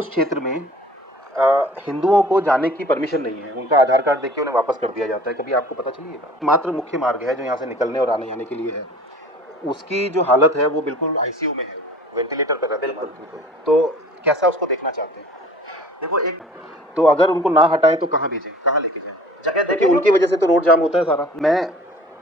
उस क्षेत्र में हिंदुओं को जाने की परमिशन नहीं है। उनका आधार कार्ड देख के उन्हें वापस कर दिया जाता है। कभी आपको पता चली ये बात? मात्र मुख्य मार्ग है जो यहाँ से निकलने और आने जाने के लिए है, उसकी जो हालत है वो बिल्कुल आईसीयू में है, वेंटिलेटर पर रहता है। बिल्कुल। तो कैसा उसको देखना चाहते हैं? देखो एक तो अगर उनको ना हटाएं तो कहाँ भेजें, कहाँ लेके जाएं? जगह देखिए देखिए, उनकी वजह से तो रोड जाम होता है सारा।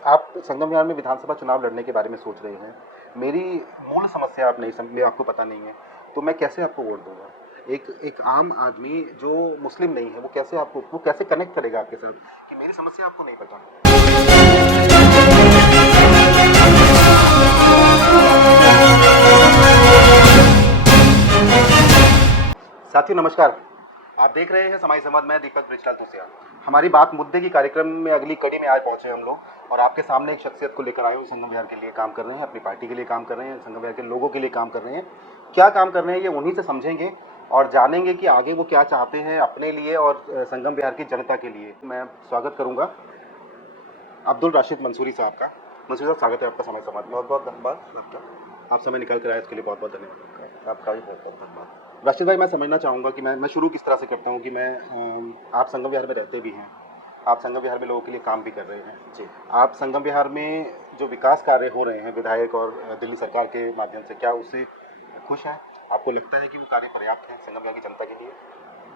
आप संगम विहार में विधानसभा चुनाव लड़ने के बारे में सोच रहे हैं, मेरी मूल समस्या आप नहीं समझ, आपको पता नहीं है, तो मैं कैसे आपको वोट दूंगा? एक आम आदमी जो मुस्लिम नहीं है वो कैसे कनेक्ट करेगा आपके साथ कि मेरी समस्या आपको नहीं पता? साथियों नमस्कार, आप देख रहे हैं समाई संवाद। मैं दीपक ब्रिजलाल तुसिया। हमारी बात मुद्दे की कार्यक्रम में अगली कड़ी में आज पहुंचे हम लोग, और आपके सामने एक शख्सियत को लेकर आए हुए संगम विहार के लिए काम कर रहे हैं, अपनी पार्टी के लिए काम कर रहे हैं, संगम विहार के लोगों के लिए काम कर रहे हैं। क्या काम कर रहे हैं ये उन्हीं से समझेंगे और जानेंगे कि आगे वो क्या चाहते हैं अपने लिए और संगम विहार की जनता के लिए। मैं स्वागत करूंगा अब्दुल राशिद मंसूरी साहब का। मंसूरी साहब, स्वागत है आपका समय संवाद में। बहुत बहुत धन्यवाद आपका। आप समय निकाल कर आए, इसके लिए बहुत बहुत धन्यवाद आपका भी बहुत बहुत धन्यवाद। राशिद भाई, मैं समझना चाहूँगा कि मैं शुरू किस तरह से करता हूँ कि आप संगम विहार में रहते भी हैं, आप संगम विहार में लोगों के लिए काम भी कर रहे हैं जी। आप संगम विहार में जो विकास कार्य हो रहे हैं विधायक और दिल्ली सरकार के माध्यम से, क्या उससे खुश हैं? आपको लगता है कि वो कार्य पर्याप्त है संगम विहार की जनता के लिए?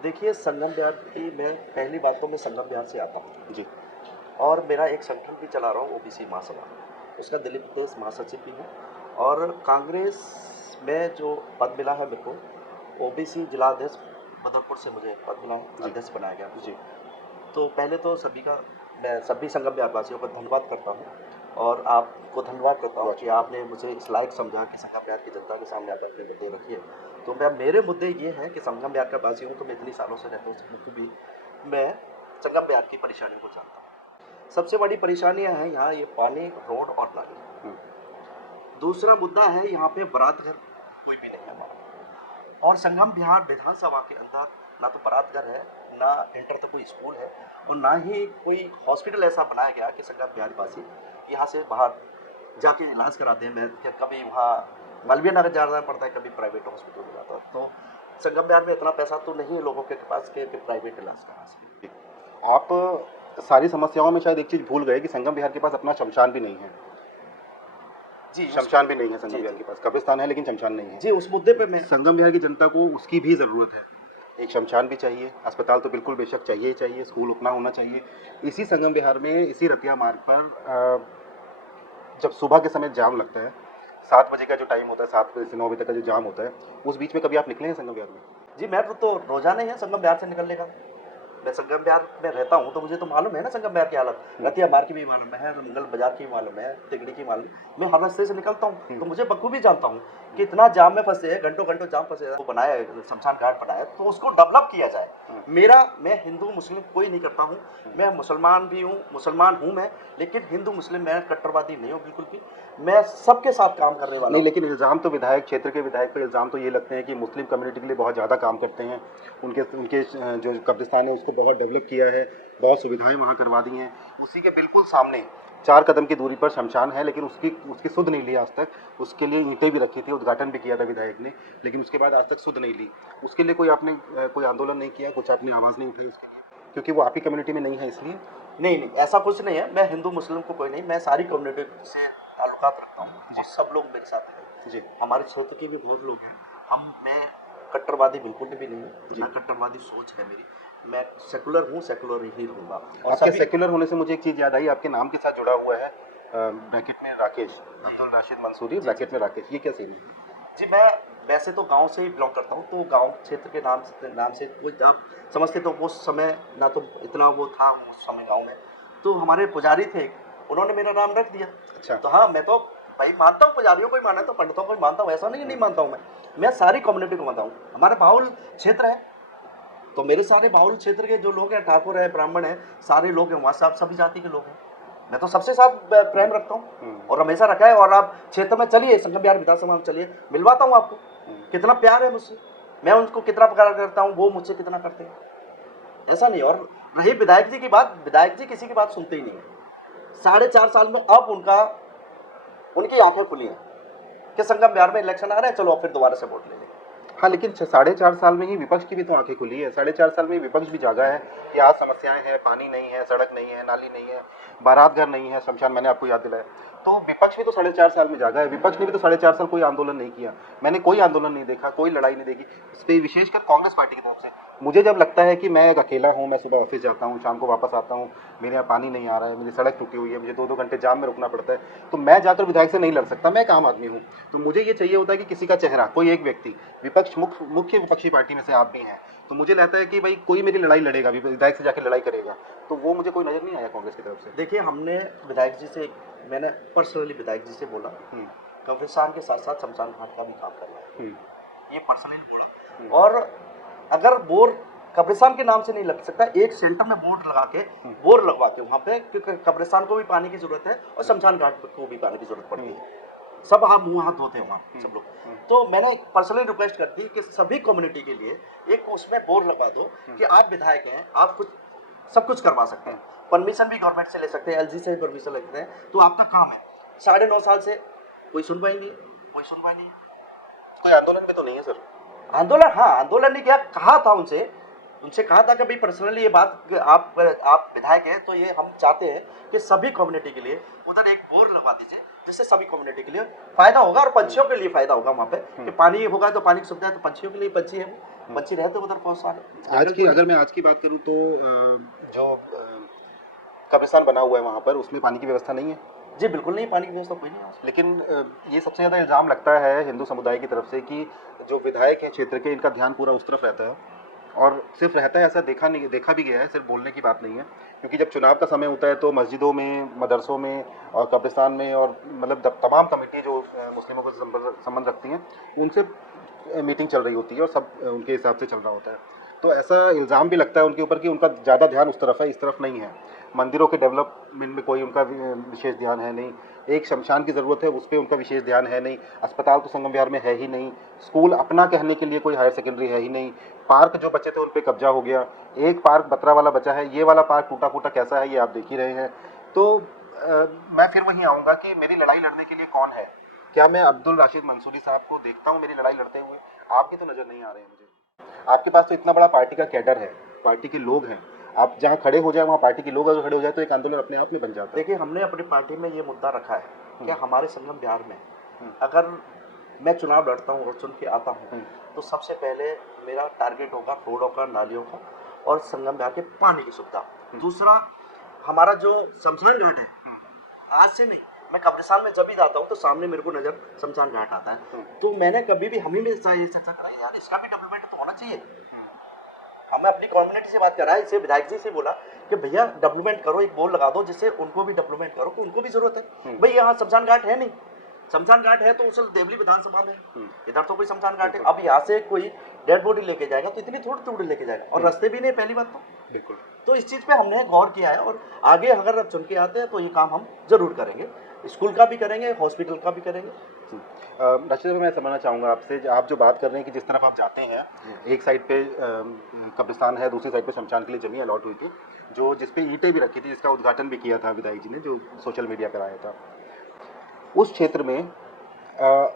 देखिए, संगम विहार की मैं पहली बात तो मैं संगम विहार से आता हूँ जी। और मेरा एक संगठन भी चला रहा हूँ, ओबीसी महासभा, उसका दिल्ली प्रदेश महासचिव भी हूँ। और कांग्रेस में जो पद मिला है मेरे को, ओबीसी जिलाध्यक्ष बदरपुर से मुझे पद मिला है, अध्यक्ष बनाया गया जी। तो पहले तो मैं सभी संगम विहार वासियों का धन्यवाद करता हूँ और आपको धन्यवाद करता हूँ कि आपने मुझे इस लायक समझा कि संगम विहार की जनता के सामने आकर अपने मुद्दे रखिए। तो मेरे मुद्दे ये हैं कि संगम विहार का वासी हूँ, तो मैं इतनी सालों से रहता हूँ, तो भी मैं संगम विहार की परेशानी को जानता हूँ। सबसे बड़ी परेशानियाँ हैं यहाँ ये पानी, रोड और नाली। दूसरा मुद्दा है यहाँ पे बारात घर कोई भी नहीं है हमारा, और संगम विहार विधानसभा के अंदर ना तो बारात घर है, ना इंटर तक कोई स्कूल है, और ना ही कोई हॉस्पिटल ऐसा बनाया गया कि संगम विहार वासी यहाँ से बाहर जाके इलाज कराते हैं। मैं कभी वहाँ मलबिया नगर जाना पड़ता है, कभी प्राइवेट हॉस्पिटल में जाता है। तो संगम विहार में इतना पैसा तो नहीं है लोगों के पास कि प्राइवेट इलाज करा सके। आप सारी समस्याओं में शायद एक चीज़ भूल गए कि संगम विहार के पास अपना शमशान भी नहीं है। जी, शमशान भी नहीं है संगम विहार के पास। कब्रिस्तान है लेकिन शमशान नहीं है जी। उस मुद्दे पे मैं संगम विहार की जनता को उसकी भी ज़रूरत है। एक शमशान भी चाहिए, अस्पताल तो बिल्कुल बेशक चाहिए ही चाहिए, स्कूल उतना होना चाहिए। इसी संगम विहार में, इसी रतिया मार्ग पर जब सुबह के समय जाम लगता है, 7 बजे का जो टाइम होता है, 7 बजे से 9 बजे तक का जो जाम होता है, उस बीच में कभी आप निकले हैं संगम विहार में? जी, मैं तो रोजाना ही है संगम विहार से निकलने का। मैं संगम विहार में रहता हूँ तो मुझे तो मालूम है ना संगम विहार की हालत। रतिया मार्ग की भी मालूम है, मंगल बाजार की भी मालूम है, तिगड़ी की मालूम। मैं हर रास्ते से निकलता हूँ तो मुझे बखूबी जानता हूँ कि इतना जाम में फंसे हैं, घंटों घंटों जाम फंसे हैं। वो बनाया है, शमशान घाट बनाया, तो उसको डेवलप किया जाए। मैं हिंदू मुस्लिम कोई नहीं करता हूँ, मैं मुसलमान हूँ मैं, लेकिन हिंदू मुस्लिम मैं कट्टरवादी नहीं हूँ बिल्कुल भी। मैं सबके साथ काम करने वाला नहीं, लेकिन इल्ज़ाम तो विधायक, क्षेत्र के विधायक पर इल्ज़ाम तो ये लगते हैं कि मुस्लिम कम्युनिटी के लिए बहुत ज़्यादा काम करते हैं। उनके जो कब्रिस्तान है उसको बहुत डेवलप किया है, बहुत सुविधाएं वहाँ करवा दी हैं। उसी के बिल्कुल सामने 4 कदम की दूरी पर शमशान है, लेकिन उसकी सुध नहीं ली आज तक। उसके लिए ईंटें भी रखी थी, उद्घाटन भी किया था विधायक ने, लेकिन उसके बाद आज तक सुध नहीं ली। उसके लिए आपने कोई आंदोलन नहीं किया, कुछ आपने आवाज़ नहीं उठाई उसके लिए, क्योंकि वो आपकी कम्युनिटी में नहीं है इसलिए? नहीं, ऐसा कुछ नहीं है। मैं हिंदू मुस्लिम को कोई नहीं, मैं सारी कम्युनिटी से ताल्लुकात रखता हूँ जी। सब लोग मेरे साथ हैं जी। हमारे क्षेत्र के भी बहुत लोग हैं। मैं कट्टरवादी बिल्कुल भी नहीं हूँ, ना कट्टरवादी सोच है मेरी। मैं सेकुलर हूँ, सेकुलर ही रहूँगा। और आपके सेकुलर होने से मुझे एक चीज़ याद आई, आपके नाम के साथ जुड़ा हुआ है ब्रैकेट में राकेश, अब्दुल राशिद मंसूरी, ब्रैकेट में राकेश, ये क्या सीन है? जी, मैं वैसे तो गांव से ही बिलोंग करता हूँ, तो गांव क्षेत्र के नाम से कोई आप समझते, तो उस समय ना तो इतना वो था उस समय गांव में, तो हमारे पुजारी थे, उन्होंने मेरा नाम रख दिया। अच्छा। तो हाँ, मैं तो भाई मानता हूँ, पुजारियों को ही माना तो पंडितों को ही मानता हूँ, ऐसा नहीं मानता हूँ मैं सारी कम्युनिटी को मानता हूँ। हमारा बाहुल क्षेत्र है तो मेरे सारे बाहुल क्षेत्र के जो लोग हैं, ठाकुर है, ब्राह्मण है, सारे लोग हैं वहाँ से, आप सभी जाति के लोग हैं। मैं तो सबसे साथ प्रेम रखता हूँ और हमेशा रखा है। और आप क्षेत्र में चलिए, संगम विहार विधानसभा में चलिए, मिलवाता हूँ आपको। कितना प्यार है मुझसे, मैं उनको कितना प्यार करता हूँ, वो मुझसे कितना करते हैं, ऐसा नहीं। और रही विधायक जी की बात, विधायक जी किसी की बात सुनते ही नहीं है। 4.5 साल में अब उनकी आंखें खुली हैं कि संगम विहार में इलेक्शन आ रहे हैं, चलो फिर दोबारा से वोट ले लें। हाँ, लेकिन 4.5 साल में ही विपक्ष की भी तो आंखें खुली है। 4.5 साल में ही विपक्ष भी जागा है कि आज समस्याएं हैं, पानी नहीं है, सड़क नहीं है, नाली नहीं है, बारात घर नहीं है, शमशान, मैंने आपको याद दिलाया। तो विपक्ष भी तो 4.5 साल में जागा है। विपक्ष ने भी तो 4.5 साल कोई आंदोलन नहीं किया। मैंने कोई आंदोलन नहीं देखा, कोई लड़ाई नहीं देखी, इस पे विशेषकर कांग्रेस पार्टी की तरफ से। मुझे जब लगता है कि मैं एक अकेला हूँ, मैं सुबह ऑफिस जाता हूँ, शाम को वापस आता हूँ, मेरे यहाँ पानी नहीं आ रहा है, मेरी सड़क टूटी हुई है, मुझे 2-2 घंटे जाम में रुकना पड़ता है, तो मैं जाकर विधायक से नहीं लड़ सकता। मैं एक आम आदमी हूँ, तो मुझे ये चाहिए होता है कि किसी का चेहरा, कोई एक व्यक्ति, विपक्ष, मुख्य विपक्षी पार्टी में से आप भी हैं, तो मुझे लगता है कि भाई कोई मेरी लड़ाई लड़ेगा, विधायक से जाकर लड़ाई करेगा, तो वो मुझे कोई नजर नहीं आया कांग्रेस की तरफ से। देखिए, हमने विधायक जी से, मैंने पर्सनली विधायक जी से बोला, कब्रिस्तान के साथ साथ शमशान घाट का भी काम करना है, ये पर्सनली बोला। और अगर बोर कब्रिस्तान के नाम से नहीं लग सकता, एक सेंटर में बोर्ड लगा के, बोर लगवा के वहाँ पे, क्योंकि कब्रिस्तान को भी पानी की जरूरत है और शमशान घाट को भी पानी की जरूरत पड़ती है। सब हाथ मुंह हाथ धोते हैं वहाँ सब लोग। तो मैंने पर्सनली रिक्वेस्ट कर दी कि सभी कम्युनिटी के लिए एक उसमें बोर्ड लगवा दो कि आप विधायक हैं, आप कुछ सब कुछ करवा सकते हैं, परमिशन भी गवर्नमेंट से ले सकते हैं, एलजी से भी परमिशन लेते हैं, तो आपका काम है। 9.5 साल से कोई सुनवाई नहीं, कोई सुनवाई नहीं, कोई आंदोलन में तो नहीं है सर। आंदोलन, हाँ आंदोलन नहीं किया, कहा था उनसे कहा था कि भाई पर्सनली ये बात, आप विधायक हैं तो ये हम चाहते हैं कि सभी कम्युनिटी के लिए उधर एक बोर लगवा दीजिए, जिससे सभी कम्युनिटी के लिए फायदा होगा और पंछियों के लिए फायदा होगा वहाँ पे, कि पानी होगा तो पानी की सुविधा है, तो पंछियों के लिए पंछी है, पंछी रहते उधर बहुत सारे। अगर मैं आज की बात करूँ तो जो कब्रिस्तान बना हुआ है वहाँ पर, उसमें पानी की व्यवस्था नहीं है। जी बिल्कुल नहीं, पानी की व्यवस्था कोई नहीं है। लेकिन ये सबसे ज़्यादा इल्ज़ाम लगता है हिंदू समुदाय की तरफ से कि जो विधायक हैं क्षेत्र के, इनका ध्यान पूरा उस तरफ रहता है, और सिर्फ रहता है ऐसा देखा भी गया है, सिर्फ बोलने की बात नहीं है। क्योंकि जब चुनाव का समय होता है तो मस्जिदों में, मदरसों में और कब्रिस्तान में, और मतलब तमाम कमेटी जो मुस्लिमों को संबंध रखती हैं, उनसे मीटिंग चल रही होती है और सब उनके हिसाब से चल रहा होता है। तो ऐसा इल्ज़ाम भी लगता है उनके ऊपर कि उनका ज़्यादा ध्यान उस तरफ है, इस तरफ नहीं है। मंदिरों के डेवलपमेंट में कोई उनका विशेष ध्यान है नहीं, एक शमशान की ज़रूरत है उस पर उनका विशेष ध्यान है नहीं, अस्पताल तो संगम विहार में है ही नहीं, स्कूल अपना कहने के लिए कोई हायर सेकेंडरी है ही नहीं, पार्क जो बचे थे उन पर कब्जा हो गया, एक पार्क बत्रा वाला बचा है, ये वाला पार्क टूटा फूटा कैसा है ये आप देख ही रहे हैं। तो मैं फिर वहीं आऊँगा कि मेरी लड़ाई लड़ने के लिए कौन है। क्या मैं अब्दुल राशिद मंसूरी साहब को देखता हूँ मेरी लड़ाई लड़ते हुए? आप भी तो नज़र नहीं आ रहे हैं मुझे। आपके पास तो इतना बड़ा पार्टी का कैडर है, पार्टी के लोग हैं, आप जहाँ खड़े हो जाए वहाँ पार्टी के लोग अगर खड़े हो जाए तो एक आंदोलन अपने आप में बन जाता है। देखिए, हमने अपनी पार्टी में ये मुद्दा रखा है कि हमारे संगम बिहार में अगर मैं चुनाव लड़ता हूँ और चुन के आता हूँ तो सबसे पहले मेरा टारगेट होगा रोडों का, नालियों का और संगम बिहार के पानी की सुविधा। दूसरा, हमारा जो शमशान घाट है, आज से नहीं, मैं कब्रिस्तान में जब भी जाता हूँ तो सामने मेरे को नजर शमशान घाट आता है, तो मैंने कभी भी, हम ही में ये चर्चा कराई यार, इसका भी डेवलपमेंट तो होना चाहिए। हमें अपनी कम्युनिटी से बात करा है, इसे विधायक जी से बोला कि भैया डेवलपमेंट करो, एक बोर्ड लगा दो जिससे उनको भी डेवलपमेंट करो, कि उनको भी जरूरत है। भाई यहाँ शमशान घाट है नहीं, शमशान घाट है तो उसल देवली विधानसभा में, इधर तो कोई शमशान घाट है। अब यहाँ से कोई डेड बॉडी लेके जाएगा तो इतनी थोड़ी थोड़ी लेके जाएगा, और रास्ते भी नहीं, पहली बात तो बिल्कुल। तो इस चीज़ पे हमने गौर किया है, और आगे अगर अब चुन के आते हैं तो ये काम हम जरूर करेंगे, स्कूल का भी करेंगे, हॉस्पिटल का भी करेंगे। राशिद भाई, मैं समझना चाहूँगा आपसे, आप जो बात कर रहे हैं कि जिस तरफ आप जाते हैं, एक साइड पे कब्रिस्तान है, दूसरी साइड पे शमशान के लिए जमीन अलॉट हुई थी, जो जिस पे ईंटें भी रखी थी, जिसका उद्घाटन भी किया था विधायक जी ने, जो सोशल मीडिया पर आया था। उस क्षेत्र में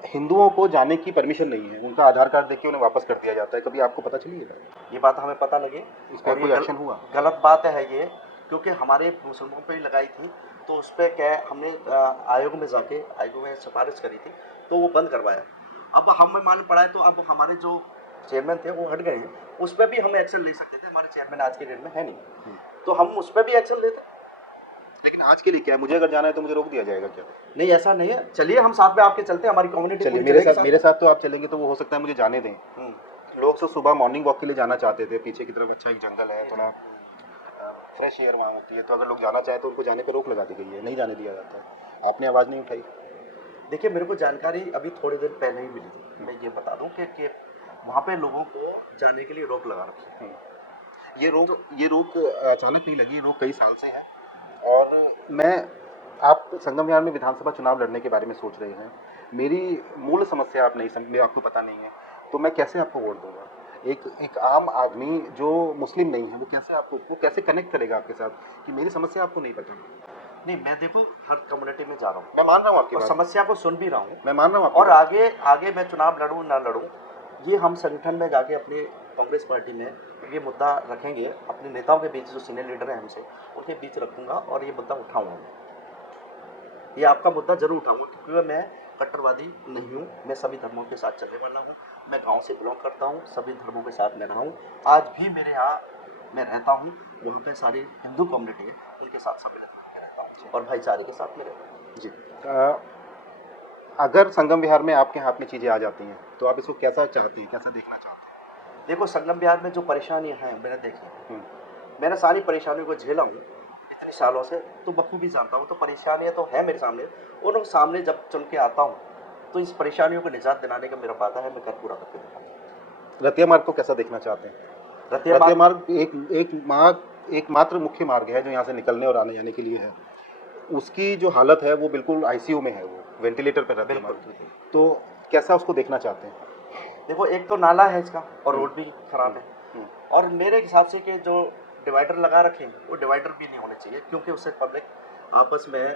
हिंदुओं को जाने की परमिशन नहीं है, उनका आधार कार्ड देख के उन्हें वापस कर दिया जाता है। कभी आपको पता चली है? ये बात हमें पता लगी, इस पर कोई एक्शन हुआ? गलत बात है ये, क्योंकि हमारे मुसलमानों पर ही लगाई थी, तो उस पर क्या हमने आयोग में जाके, आयोग में सिफारिश करी थी, तो वो बंद करवाया। अब हमें मालूम पड़ा है तो अब हमारे जो चेयरमैन थे वो हट गए हैं, उस पर भी हम एक्शन ले सकते थे, हमारे चेयरमैन आज के डेट में है नहीं, तो हम उस पर भी एक्शन लेते। लेकिन आज के लिए क्या है, मुझे अगर जाना है तो मुझे रोक दिया जाएगा क्या? नहीं, ऐसा नहीं है, चलिए हम साथ में आपके चलते हैं, हमारी कम्युनिटी चलिए मेरे साथ तो आप चलेंगे तो वो हो सकता है मुझे जाने दें। लोग तो सुबह मॉर्निंग वॉक के लिए जाना चाहते थे, पीछे की तरफ अच्छा एक जंगल है, थोड़ा फ्रेश एयर वहाँ होती है, तो अगर लोग जाना चाहें तो उनको जाने पे रोक लगा दी गई है, नहीं जाने दिया जाता है। आपने आवाज़ नहीं उठाई? देखिए, मेरे को जानकारी अभी थोड़े दिन पहले ही मिली थी, मैं ये बता दूं कि वहाँ पे लोगों को जाने के लिए रोक लगा रखी है। ये रोक अचानक नहीं लगी, रोक कई साल से है। और आप संगम विहार में विधानसभा चुनाव लड़ने के बारे में सोच रहे हैं, मेरी मूल समस्या आपको पता नहीं है, तो मैं कैसे आपको वोट दूंगा? एक आम आदमी जो मुस्लिम नहीं है, वो कैसे कनेक्ट करेगा आपके साथ कि मेरी समस्या आपको नहीं पता? नहीं, मैं देखो हर कम्युनिटी में जा रहा हूँ, मैं मान रहा हूँ आपकी और बात, समस्या को सुन भी रहा हूँ, मैं मान रहा हूँ, और आगे मैं चुनाव लड़ूँ ना लड़ूँ ये हम संगठन में जाके अपने कांग्रेस पार्टी में ये मुद्दा रखेंगे, अपने नेताओं के बीच, जो सीनियर लीडर हैं हमसे, उनके बीच रखूंगा और ये मुद्दा उठाऊंगा। ये आपका मुद्दा जरूर उठाऊंगा, क्योंकि मैं कट्टरवादी नहीं हूँ, मैं सभी धर्मों के साथ चलने वाला हूँ। मैं गांव से बिलोंग करता हूँ, सभी धर्मों के साथ मैं रहा हूँ। आज भी मेरे यहाँ मैं रहता हूँ, वहाँ पे सारी हिंदू कम्युनिटी है, उनके साथ सम्मिलित होकर रहता हूँ और भाईचारे के साथ मैं रहता हूँ। जी। अगर संगम विहार में आपके हाथ में चीज़ें आ जाती हैं तो आप इसको कैसा चाहती हैं, कैसा देखना चाहते देखो, संगम विहार में जो परेशानियाँ हैं मैंने देखी, हैं? मैंने सारी परेशानियों को झेला हूँ इतने सालों से, तो बखूबी जानता हूँ। तो परेशानियाँ तो है मेरे सामने, उन सामने जब चल के आता हूँ तो इस परेशानियों को निजात दिलाने का मेरा वादा है, मैं कर पूरा करके दिखाऊंगा। रतिया मार्ग को कैसा देखना चाहते हैं? रतिया रतिया मार्ग मार्ग एकमात्र मुख्य मार्ग है जो यहाँ से निकलने और आने जाने के लिए है। उसकी जो हालत है वो बिल्कुल आईसीयू में है, वो वेंटिलेटर पर रतिया बिल्कुल। मार्ग। तो कैसा उसको देखना चाहते हैं? देखो, एक तो नाला है इसका और रोड भी खराब है, हम्म, और मेरे हिसाब से कि जो डिवाइडर लगा रखे हैं वो डिवाइडर भी नहीं होने चाहिए, क्योंकि उससे पब्लिक आपस में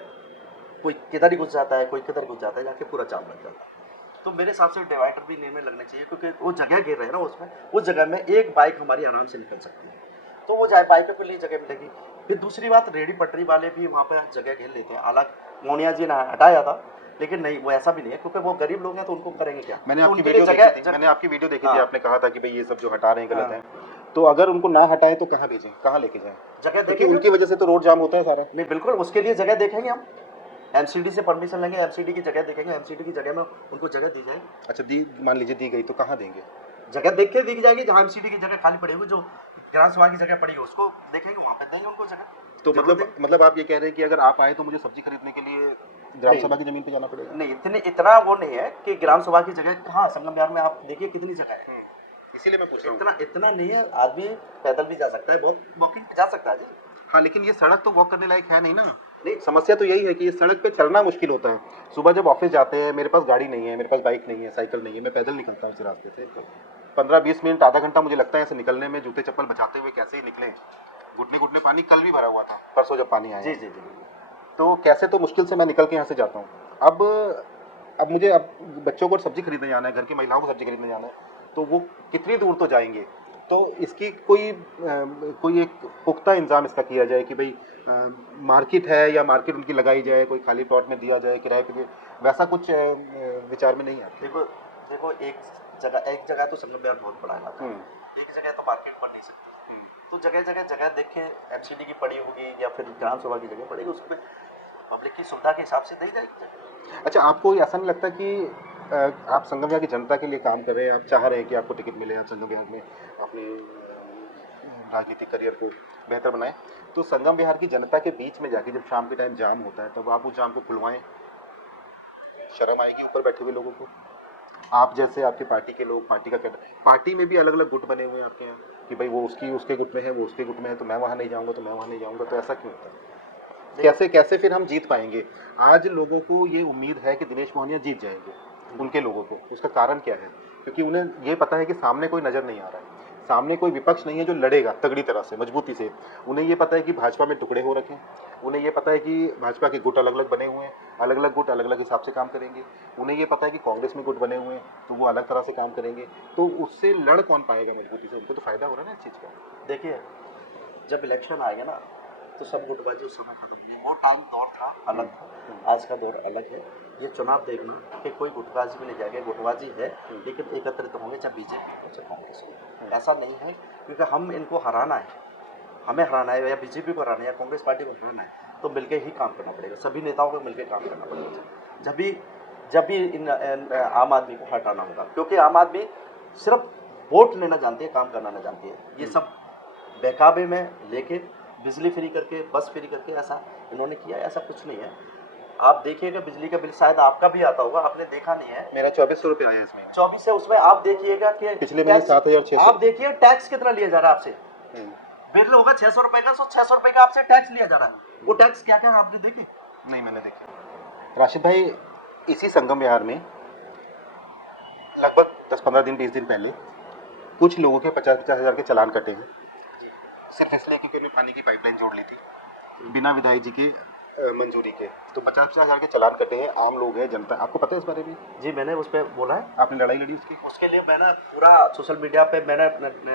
कोई किधर ही घुस जाता है, कोई किधर घुस जाता है, जाके पूरा जाम लग जाता है। तो मेरे हिसाब से डिवाइडर भी नहीं में लगने चाहिए, क्योंकि वो जगह गिर रहे हैं ना उसमें, उस जगह में एक बाइक हमारी आराम से निकल सकती है, तो वो जाए बाइकों के लिए जगह मिलेगी। फिर दूसरी बात, रेडी पटरी वाले भी वहाँ पर जगह घेर लेते हैं। हालांकि मोनिया जी ने हटाया था, लेकिन नहीं, वो ऐसा भी नहीं है, क्योंकि वो गरीब लोग हैं तो उनको करेंगे क्या। मैंने तो आपकी उनके वीडियो लिए देखी थी, मैंने आपकी वीडियो देखी थी, हाँ। आपने कहा था कि भाई ये सब जो हटा रहे हैं गलत हाँ। है। तो अगर उनको ना हटाएं तो कहाँ भेजें, कहाँ लेके जाएं? जगह क्योंकि देखेंगे उनकी वजह से तो रोड जाम होता है सारा। नहीं, बिल्कुल, उसके लिए जगह देखेंगे हम, एमसीडी से परमिशन लेंगे, एमसीडी की जगह देखेंगे, एमसीडी की जगह में उनको जगह दी जाए। अच्छा, दी मान लीजिए दी गई तो कहाँ देंगे? जगह देख के दी जाएगी, जहाँ एमसीडी की जगह खाली पड़ी हुई, जो ग्राम सभा की जगह पड़ी है उसको देखेंगे, वहाँ पे देंगे उनको जगह। तो जरूर देंगे। मतलब आप ये कह रहे हैं कि अगर आप आए तो मुझे सब्जी खरीदने के लिए ग्राम नहीं। सभा की जमीन पे जाना पड़ेगा? नहीं, इतना वो नहीं है कि ग्राम सभा की जगह कहाँ, संगम विहार में आप देखिए कितनी जगह है। इसीलिए मैं पूछ रहा हूँ। इतना नहीं है, आदमी पैदल भी जा सकता है, बहुत वॉकिंग जा सकता है जी। हाँ, लेकिन ये सड़क तो वॉक करने लायक है नहीं ना। नहीं, समस्या तो यही है कि ये सड़क पे चलना मुश्किल होता है। सुबह जब ऑफिस जाते हैं, मेरे पास गाड़ी नहीं है, मेरे पास बाइक नहीं है, साइकिल नहीं है, मैं पैदल निकलता हूँ इस रास्ते से। 15-20 मिनट, आधा घंटा मुझे लगता है ऐसे निकलने में, जूते चप्पल बचाते हुए कैसे ही निकले। घुटने घुटने पानी कल भी भरा हुआ था, परसों जब पानी आया। जी जी जी। तो कैसे तो मुश्किल से मैं निकल के यहाँ से जाता हूँ। अब मुझे बच्चों को सब्जी खरीदने जाना है, घर की महिलाओं को सब्जी खरीदने जाना है, तो वो कितनी दूर तो जाएंगे। तो इसकी कोई एक पुख्ता इंतजाम इसका किया जाए कि भाई मार्केट है या मार्केट उनकी लगाई जाए, कोई खाली प्लॉट में दिया जाए किराए पे, वैसा कुछ विचार में नहीं आता। देखो, एक जगह तो संगम विहार बहुत बड़ा इलाका है, एक जगह तो मार्केट बन नहीं सकती। तो जगह देखे, एमसीडी की पड़ी होगी या फिर ग्राम सभा की जगह पड़ेगी, उसमें पब्लिक की सुविधा के हिसाब से दी जाएगी। अच्छा, आपको ऐसा नहीं लगता कि आप संगम विहार की जनता के लिए काम कर रहे हैं, आप चाह रहे हैं कि आपको टिकट मिले, आप संगम विहार में अपने राजनीतिक करियर को बेहतर बनाएं, तो संगम विहार की जनता के बीच में जाके जब शाम के टाइम जाम होता है तब आप उस जाम को खुलवाएं? शर्म आएगी ऊपर बैठे हुए लोगों को। आप जैसे आपकी पार्टी के लोग, पार्टी का पार्टी में भी अलग अलग गुट बने हुए हैं आपके यहाँ कि भाई वो उसके गुट में है, वो उसके गुट में है, तो मैं वहाँ नहीं जाऊँगा, तो मैं वहाँ नहीं जाऊँगा। तो ऐसा क्यों होता है? कैसे फिर हम जीत पाएंगे? आज लोगों को ये उम्मीद है कि दिनेश मोहनिया जीत जाएंगे, उनके लोगों को। उसका कारण क्या है? क्योंकि उन्हें ये पता है कि सामने कोई नज़र नहीं आ रहा है, सामने कोई विपक्ष नहीं है जो लड़ेगा तगड़ी तरह से, मजबूती से। उन्हें ये पता है कि भाजपा में टुकड़े हो रखे हैं, उन्हें ये पता है कि भाजपा के गुट अलग अलग बने हुए हैं, अलग अलग गुट अलग अलग हिसाब से काम करेंगे। उन्हें ये पता है कि कांग्रेस में गुट बने हुए हैं तो वो अलग तरह से काम करेंगे। तो उससे लड़ कौन पाएगा मजबूती से? उनको तो फायदा हो रहा है ना इस चीज़ का। देखिए, जब इलेक्शन आएगा ना तो सब गुटबाजी उस समय खत्म होगी। वो टाइम दौर था, अलग था, आज का दौर अलग है। ये चुनाव देखना कि कोई गुटबाजी में नहीं जाएगा, गुटबाजी है लेकिन एकत्रित होंगे, चाहे बीजेपी हो चाहे कांग्रेस हो। ऐसा नहीं है, क्योंकि हम इनको हराना है, हमें हराना है, या बीजेपी को हराना है या कांग्रेस पार्टी को हराना है, तो मिलकर ही काम करना पड़ेगा, सभी नेताओं को मिलकर काम करना पड़ेगा। जब भी इन आम आदमी को हटाना होगा, क्योंकि आम आदमी सिर्फ वोट लेना जानती है, काम करना नहीं जानती है। ये सब बहकावे में लेके बिजली फ्री करके, बस फ्री करके ऐसा इन्होंने किया, ऐसा कुछ नहीं है। आप देखिएगा, बिजली का बिल शायद आपका भी आता होगा, आपने देखा नहीं है। मेरा 2400 रुपये आया इसमें। 24 है, उसमें आप देखिएगा कि पिछले महीने 7600। आप देखिए टैक्स कितना लिया जा रहा है आपसे। बिल होगा 600 रुपए का, 600 रुपए का आपसे टैक्स लिया जा रहा है। वो टैक्स क्या क्या आपने देखे? नहीं, मैंने देखा। राशिद भाई, इसी संगम विहार में लगभग 10-15 दिन 20 दिन पहले कुछ लोगों के 50-50 हज़ार के चालान कटे हैं, सिर्फ इसलिए क्योंकि उन्होंने पानी की पाइपलाइन जोड़ ली थी बिना विधायक जी के मंजूरी के, तो 50-50 हज़ार के चालान कटे हैं, आम लोग हैं, जनता, आपको पता है इस बारे में? जी, मैंने उस पे बोला है। आपने लड़ाई लड़ी उसकी? उसके लिए मैंने पूरा सोशल मीडिया पे मैंने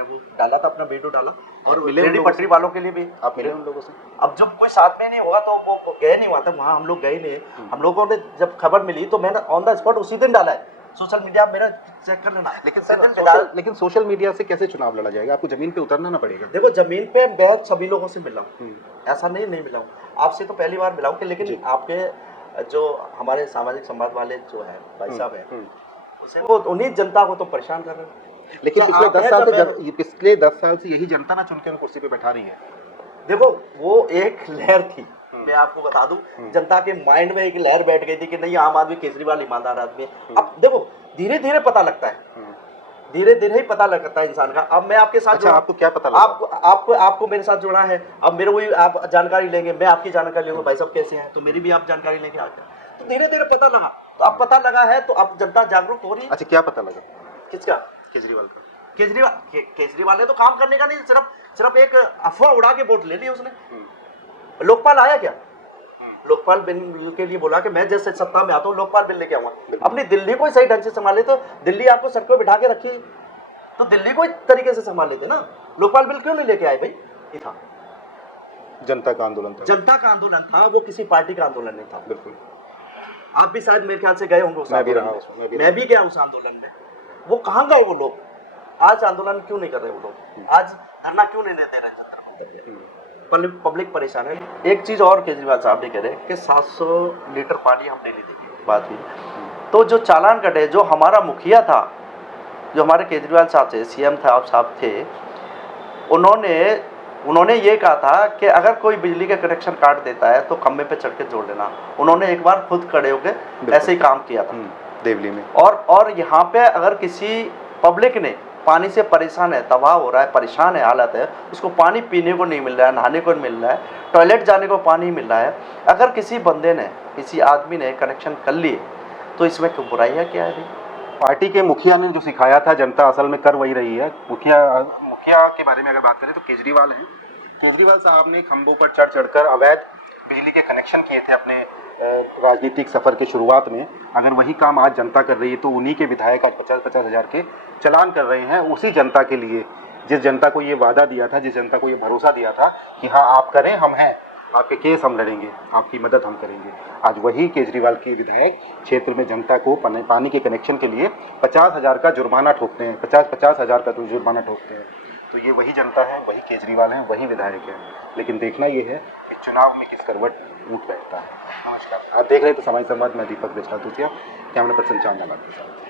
वो डाला था, अपना वीडियो डाला, और मिले उन रेहड़ी लोगों पटरी से? वालों के लिए भी। आप मिले उन लोगों से? अब जब कोई साथ में नहीं होगा तो वो गए नहीं, वहाँ तक वहाँ हम लोग गए नहीं। हम लोगों ने जब खबर मिली तो मैंने ऑन द स्पॉट उसी दिन डाला है सोशल मीडिया, मेरा चेक कर लेना। लेकिन सोशल मीडिया से कैसे चुनाव लड़ा जाएगा? आपको जमीन पे उतरना ना पड़ेगा। देखो, जमीन पे मैं सभी लोगों से मिला हूँ, ऐसा नहीं मिला हूँ। आपसे तो पहली बार मिला हूँ, लेकिन आपके जो हमारे सामाजिक संवाद वाले जो है भाई साहब हैं, उसे वो उन्हीं जनता को तो परेशान कर रहे हैं। लेकिन क्या पिछले आप 10 हैं साल जब से पिछले 10 साल से यही जनता ना चुन के उन कुर्सी पे बैठा रही है। देखो, वो एक लहर थी, मैं आपको बता दूं, जनता के माइंड में एक लहर बैठ गई थी कि नहीं, आम आदमी केजरीवाल ईमानदार आदमी है। अब देखो, धीरे धीरे पता लगता है, धीरे धीरे ही पता लगता है इंसान का। अब मैं आपके साथ अच्छा, आपको क्या पता लगा? आपको मेरे साथ जुड़ा है, अब मेरे को आप जानकारी लेंगे, मैं आपकी जानकारी लूंगा, भाई साहब कैसे हैं, तो मेरी भी आप जानकारी लेंगे आके, तो धीरे धीरे पता लगा। तो अब पता लगा है तो अब जनता जागरूक हो रही है। अच्छा, क्या पता लगा? किसका? केजरीवाल का। केजरीवाल ने तो काम करने का नहीं, सिर्फ एक अफवाह उड़ा के वोट ले लिया उसने। लोकपाल आया क्या? लोकपाल बिल के लिए बोला कि मैं जैसे सत्ता में आता हूँ लोकपाल बिल लेके आऊंगा। अपनी दिल्ली को ही सही ढंग से संभाले तो दिल्ली आपको सर पे बिठा के रखी, तो दिल्ली को तरीके से संभाल लेते ना। लोकपाल बिल क्यों नहीं लेके आए भाई? ये था जनता का आंदोलन था। जनता का आंदोलन था, वो किसी पार्टी का आंदोलन नहीं था। बिल्कुल। आप भी शायद मेरे ख्याल से गए होंगे उस मैं भी आंदोलन रहा में। उसमें, मैं भी गया उस आंदोलन में। वो कहाँ गए वो लोग? आज आंदोलन क्यों नहीं कर रहे वो लोग? आज धरना क्यों नहीं देते रहे? पब्लिक परेशान है। एक चीज और केजरीवाल साहब ने कह रहे कि 700 लीटर पानी हम डेली देंगे, बात हुई। तो जो चालान कटे, जो हमारा मुखिया था, जो हमारे केजरीवाल साहब थे, सीएम साहब थे, उन्होंने ये कहा था कि अगर कोई बिजली का कनेक्शन काट देता है तो खंबे पे चढ़ के जोड़ लेना। उन्होंने एक बार खुद खड़े होकर ऐसे ही काम किया था देवली में। और यहाँ पे अगर किसी पब्लिक ने पानी से परेशान है, तबाह हो रहा है, परेशान है, हालत है, उसको पानी पीने को नहीं मिल रहा है, नहाने को नहीं मिल रहा है, टॉयलेट जाने को पानी मिल रहा है, अगर किसी बंदे ने, किसी आदमी ने कनेक्शन कर लिए तो इसमें क्यों बुराई है? क्या है? पार्टी के मुखिया ने जो सिखाया था, जनता असल में कर वही रही है। मुखिया के बारे में अगर बात करें तो केजरीवाल हैं। केजरीवाल साहब ने खंभों पर चढ़ चढ़कर अवैध बिजली के कनेक्शन किए थे अपने राजनीतिक सफर के शुरुआत में। अगर वही काम आज जनता कर रही है तो उन्हीं के विधायक आज 50-50 हज़ार के चालान कर रहे हैं, उसी जनता के लिए, जिस जनता को ये वादा दिया था, जिस जनता को ये भरोसा दिया था कि हाँ आप करें, हम हैं, आपके केस हम लड़ेंगे, आपकी मदद हम करेंगे। आज वही केजरीवाल के विधायक क्षेत्र में जनता को पानी के कनेक्शन के लिए 50,000 का जुर्माना ठोकते हैं, 50-50 हज़ार का तो जुर्माना ठोकते हैं। तो ये वही जनता है, वही केजरीवाल हैं, वही विधायक हैं। लेकिन देखना ये है कि चुनाव में किस करवट ऊँट बैठता है। नमस्कार, आप देख रहे थे समाज संवाद में दीपक ब्रिजलाल, कैमरा पर्सन चांदा के साथ।